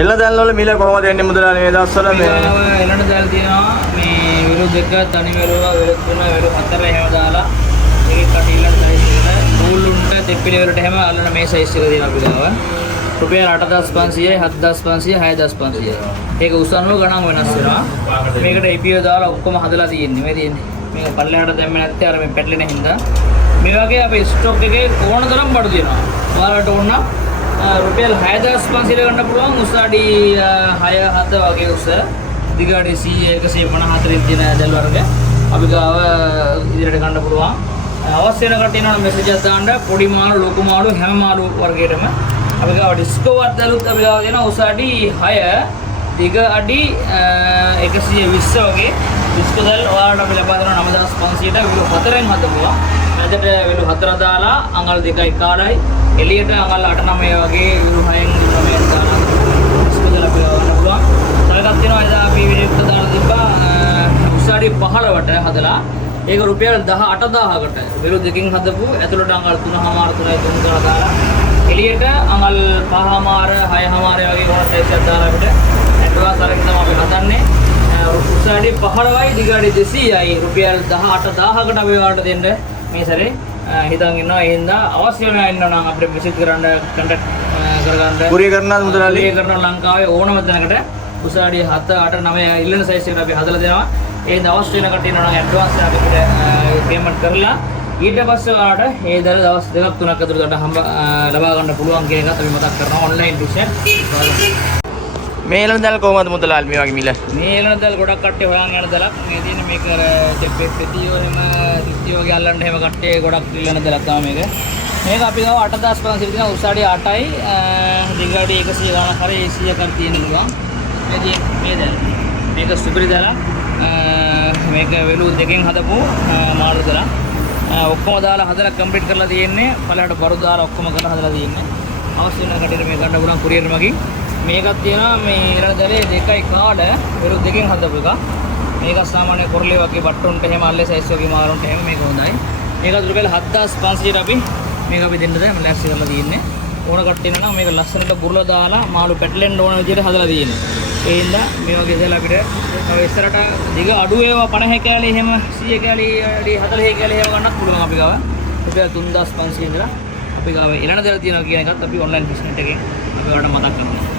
එළන දැල් වල මිල කොහොමද එන්නේ මුදලාලි මේ දවස්වල මේ එළන දැල් තියෙනවා මේ විරු දෙක තනි වෙලුව වෙලු තුන වෙලු හතර එහෙම දාලා ඒකේ කටිල්ලට සයිස් එකට ඌලුන්ට දෙපිලි වලට එහෙම අල්ලන මේ සයිස් එක තියෙනවා අපි ගාව. රුපියල් 8500යි 7500යි 6500යි. ඒක උසන්ව ගණන් වෙනස් වෙනවා. මේකට APO දාලා ඔක්කොම හදලා තියෙන්නේ. මේ තියෙන්නේ. මේක පල්ලෙහාට දැම්මේ නැත්නම් අර මේ පැටලෙන හින්දා මේ වගේ අපේ ස්ටොක් එකේ ඕන තරම් බඩු තියෙනවා. ඔයාලට ඕන නම් රුපියල් 6500 ගන්න පුළුවන් උස අඩි 6 7 වගේ උස දිග අඩි 100 154 තියෙන දැල් වර්ග අපි ගාව ඉදිරියට ගන්න පුළුවන්. අවශ්‍ය වෙන කට්ටිය නම් මෙසේජ් එකක් දාන්න. පොඩි මාළු ලොකු මාළු හැම මාළු වර්ගයකටම අපි ගාව ඩිස්කවර් දැලුත් අපි ගාව දෙන උස අඩි 6 දිග අඩි 120 වගේ ඩිස්කෝ දැල් ඔයාලට අපි ලබා දෙනවා 9500ට විලු 4න් හදපුවා. මැදට විලු 4 දාලා අඟල් 2යි කාඩයි එළියට අඟල් 8 9 වගේ විලු 6න් 9න් දාලා ඩිස්කෝ දැල් අපි ගන්න පුළුවන්. තවයක් තියෙනවා එදා අපි විදිහට දාලා තිබ්බා උස අඩි 15ට හදලා ඒක රුපියල් 18000කට විලු දෙකකින් හදපු ඇතුළට අඟල් 3මාර 3යි 3 දාලා දාලා එළියට අඟල් 5මාර 6මාර වගේ කොන සයිස් එකක් දාලා අපිට ඇඩ්වාන්ස් අරගෙන තමයි අපි හදන්නේ. උස අඩි 15යි දිග අඩි 200යි රුපියල් 18000කට අපි ඔයාලට දෙන්න මේ සැරේ හිතන් ඉන්නවා. ඒ හින්දා අවශ්‍ය වෙනවා ඉන්නවා නම් අපිට විසිට් කරන්න කන්ටැක්ට් කරගන්න. කුරිය කරනවාද මුදලාලි? කුරිය කරනවා ලංකාවේ ඕනම තැනකට උස අඩි 7 8 9 ඉල්ලන සයිස් එකට අපි හදලා දෙනවා. ඒ හින්දා අවශ්‍ය වෙන කට්ටිය ඉන්නවා නම් ඇඩ්වාන්ස් අපිට පේමන්ට් කරලා ඊට පස්සේ ඔයාලට මේ දර දවස් දෙකක් තුනක් ඇතුළත ලබා ගන්න පුළුවන් කියන එකත් අපි මතක් කරනවා. ඔන්ලයින් ටිෂර්ට් මේ එළන දැල් කොහොමද මුදලාලි මේ වගේ මිල? මේ එළන දැල් ගොඩක් කට්ටිය හොයන් යන දැලක්. මේ තියෙන මේක අර දෙපෙතියෝ එහෙම සිතියෝ වගේ අල්ලන්න එහෙම කට්ටිය ගොඩක් ඉල්ලන දැලක් තමයි මේක. මේක අපි ගාව 8500 තියෙන උස අඩි 8යි දිග අඩි 100 ගානක් හරි 100ක් තියෙන පුළුවන්. මේ දැල් මේක සුපිරි දැලක්. මේක වෙලු දෙකෙන් හදපු මාළු දැලක්. ඔක්කොම දාලා හදලා කම්ප්ලීට් කරලා තියෙන්නේ. පළලට බරු දාලා ඔක්කොම කරලා හදලා තියෙන්නේ. අවශ්‍ය වෙන කට්ටියට මේ ගන්න පුළුවන් කුරියර් මගින්. මේකක් තියෙනවා මේ ඉරණ දැලේ දෙකයි කාඩ වෙලු දෙකෙන් හදපු එක. මේක සාමාන්‍ය කොරළේ වගේ බට්ටොන්ට එහෙම අල්ලේ සයිස් වගේ මාරුන්ට එහෙම මේක හොඳයි. මේක රුපියල් 7500ට අපි මේක අපි දෙන්න දැන් ලෑස්ති කරලා තියෙන්නේ. ඕන කට්ටිය නම් මේක ලස්සනට බුරලා දාලා මාළු පැටලෙන්න ඕන විදිහට හදලා තියෙන්නේ. ඒ හින්දා මේ වගේ දැල් අපිට තව ඉස්සරහට දිග අඩු ඒවා 50 කෑලි එහෙම 100 කෑලි අඩි 40 කෑලි එහෙම ගන්නත් පුළුවන් අපි ගාව. රුපියල් 3500 ඉඳලා අපි ගාව එළන දැල් තියෙනවා කියන එකත් අපි ඔන්ලයින් බිස්නස් එකෙන් අපි ඔයාලට මතක් කරනවා.